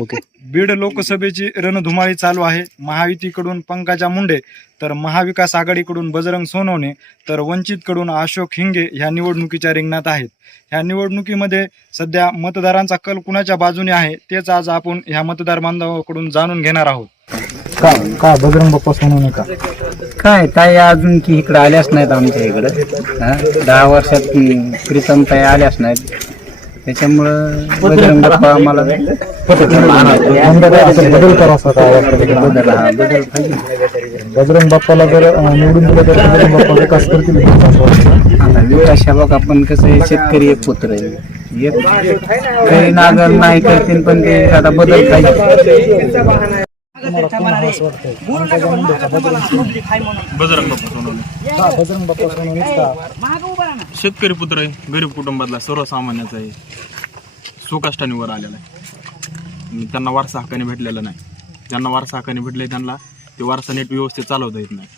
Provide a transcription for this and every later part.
Okay. Beed लोकसभेची रणधुमाळी चालू आहे. महायुतीकडून पंकजा मुंडे तर महाविकास आघाडीकडून बजरंग सोनवणे तर वंचितकडून अशोक हिंगे ह्या निवडणुकीच्या रिंगणात आहेत. ह्या निवडणुकीमध्ये सध्या मतदारांचा कल कुणाच्या बाजूने आहे तेच आज आपण ह्या मतदार बांधवाकडून जाणून घेणार आहोत. का का बजरंग बाप्पा सोनवणे का? काय ताई अजून की इकडे आल्याच नाहीत आमच्या इकडं? दहा वर्षात प्रीतम ताई आल्याच नाहीत. त्याच्यामुळं बजरंग बाप्पा आम्हाला असं बदल करा असं काय वाटतं तिकडे? बदल हा बदल पाहिजे बजरंग बाप्पाला जर अं, निवडून दिलं तर बजरंग बाप्पा विकास करतील असं वाटतं. आता विकास बघ आपण कसं आहे, शेतकरी एक पुत्र आहे एक काही नागर नाही करतील पण ते आता बदल पाहिजे बजरंग बाप्पा सोनवणे का बजरंग बाप्पा सोनवणेच का शेतकरी पुत्र आहे गरीब कुटुंबातला सर्वसामान्याचा आहे. सुकाष्टाने वर आलेला आहे. त्यांना वारसा हक्काने भेटलेला नाही. ज्यांना वारसा हक्काने भेटले त्यांना ते वारसा नीट व्यवस्थित चालवता येत नाही.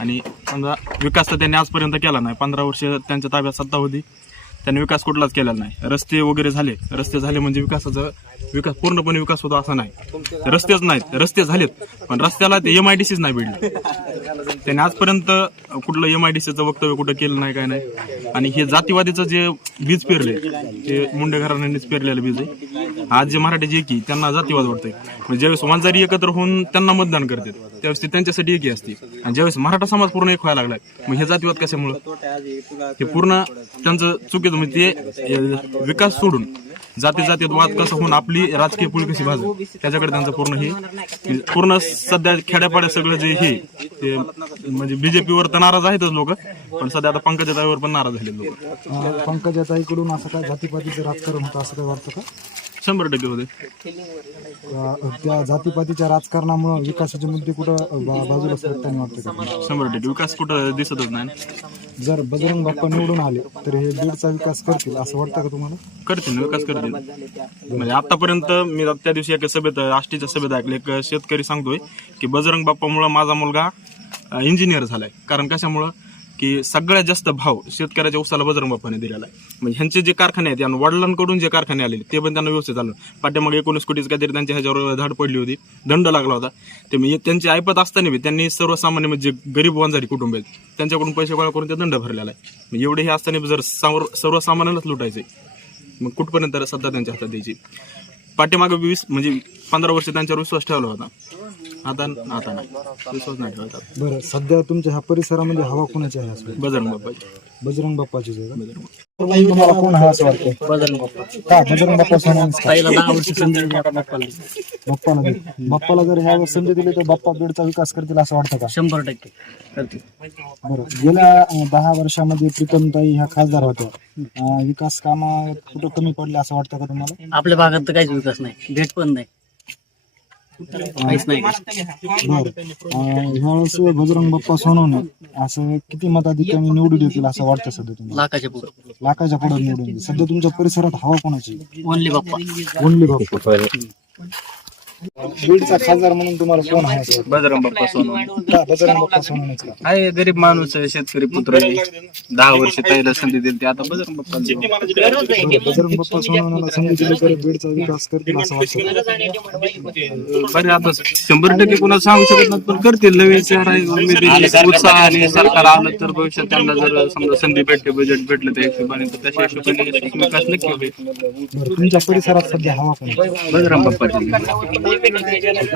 आणि समजा विकास तर त्यांनी आजपर्यंत केला नाही. पंधरा वर्ष त्यांच्या ताब्यात सत्ता होती. त्यांनी विकास कुठलाच केलेला नाही. रस्ते वगैरे झाले. रस्ते झाले म्हणजे विकासाचा विकास पूर्णपणे विकास होतो असा नाही. रस्तेच नाहीत. रस्ते झालेत. पण रस्त्याला ते एम आय डी सीच नाही भेटले. त्यांनी आजपर्यंत कुठलं एम आय डी सीचं वक्तव्य कुठं केलं नाही काय नाही. आणि हे जातीवादीचं जे बीज पेरले ते मुंडे घराण्यांनीच पेरलेलं बीज आहे आज जे मराठी जे की त्यांना जातीवाद वाटतोय म्हणजे ज्यावेळेस वंजारी एकत्र होऊन त्यांना मतदान करतात त्यावेळेस ते त्यांच्यासाठी एकी असते. आणि ज्यावेळेस मराठा समाज पूर्ण एक व्हायला लागलाय मग हे जातीवाद कशामुळं? हे पूर्ण त्यांचं चुकीचं म्हणजे ते विकास सोडून जाती जातीत वाद कसा होऊन आपली राजकीय पुळी कशी भाजू त्याच्याकडे त्यांचं पूर्ण हे पूर्ण सध्या खेड्यापाड्या सगळं जे हे ते म्हणजे बीजेपीवर तर नाराज आहेतच लोक पण सध्या आता पंकजाताईवर पण नाराज झाले लोक. अं, पंकजाताईकडून असं काय जातीपातीचं राजकारण होतं असं काय वाटतं का? शंभर टक्के होते. अं, त्या जातीपातीच्या राजकारणामुळे विकासाचे मुद्दे कुठं बा- बाजूला सरकताना वाटतं का? शंभर टक्के. विकास कुठं दिसतच नाही. जर बजरंग बाप्पा निवडून आले तर हे बीडचा विकास करतील असं वाटतं का तुम्हाला? करतील ना, विकास करतील. म्हणजे आतापर्यंत मी त्या दिवशी एका सभेत आष्टीच्या सभेत ऐकले एक शेतकरी सांगतोय की बजरंग बाप्पामुळं माझा मुलगा इंजिनियर झालाय. कारण कशामुळं? की सगळ्यात जास्त भाव शेतकऱ्याच्या उसाला बजरंग बाप्पाने दिलेला आहे. म्हणजे ह्यांचे जे कारखाने आहेत आणि वडिलांकडून जे कारखाने आलेले ते पण त्यांना व्यवस्थित आलं पाठीमागे एकोणीस कोटीच काहीतरी त्यांच्या ह्याच्यावर धाड पडली होती. दंड लागला होता. ते मी त्यांची ऐपत असताना बी त्यांनी सर्वसामान्य म्हणजे गरीब वंजारी कुटुंब आहेत. त्यांच्याकडून पैसे गोळा करून ते दंड भरलेला आहे. मग एवढे हे असताना जर सर्व- सर्वसामान्यांनाच लुटायचे. मग कुठपर्यंत सत्ता त्यांच्या हातात द्यायची? पाठीमागे वीस म्हणजे पंधरा वर्ष त्यांच्यावर विश्वास ठेवला होता. आता आता नाही विश्वास नाही ठेवता बरं सध्या तुमच्या ह्या परिसरामध्ये हवा कोणाची आहे असं बजरंग बाप्पाची बजरंग बाप्पाची आहे का? बजरंग तुम्हाला कोण हवा असं वाटतं? बजरंग बाप्पा. का? बजरंग बाप्पा सोनवणेच का? ताईला दहा वर्ष संधी दिली आता बाप्पाला. बाप्पाला दे. बाप्पाला जर ह्या संधी दिली तर बाप्पा बीडचा विकास करतील असं वाटतं का? शंभर टक्के. करते बरं. गेल्या अं, दहा वर्षामध्ये प्रीतमताई ह्या खासदार होत्या. अं, विकास कामा कुठं कमी पडले असं वाटतं का तुम्हाला? आपल्या भागात तर काहीच विकास नाही. भेट पण नाही. काहीच नाही. ह्यावेळेस बजरंग बाप्पा सोनवणे असं किती मताधिक्याने निवडून येतील असं वाटतं सध्या तुम्हाला? लाखाच्या पुढे. लाखाच्या पुढे निवडून सध्या तुमच्या परिसरात हवा कोणाची? ओनली बाप्पा. ओनली बाप्पा. बीडचा खासदार म्हणून तुम्हाला कोण आहे? बजरंग बाप्पा सोनवणे का बजरंग बाप्पा सोनवणेच का आहे गरीब माणूस आहे शेतकरी पुत्र आहे. दहा वर्ष ताईला संधी दिली आता बजरंग बाप्पा बजरंग बाप्पा सोनवण्याला संधी दिली तर बीडचा विकास करतील असं वाटतं. बरे आता शंभर टक्के कोणाला सांगू शकत नाही पण करतील. नवीन चेहरा आहे, उत्साह आणि सरकार आलं तर भविष्यात त्यांना जर समजा संधी भेटते बजेट भेटलं त्या हिशोबाने तर तशा हिशोबाने विकास नक्की होईल. बरं तुमच्या परिसरात सध्या हवा कोण बजरंग बाप्पाची Hindi, pinigil yun.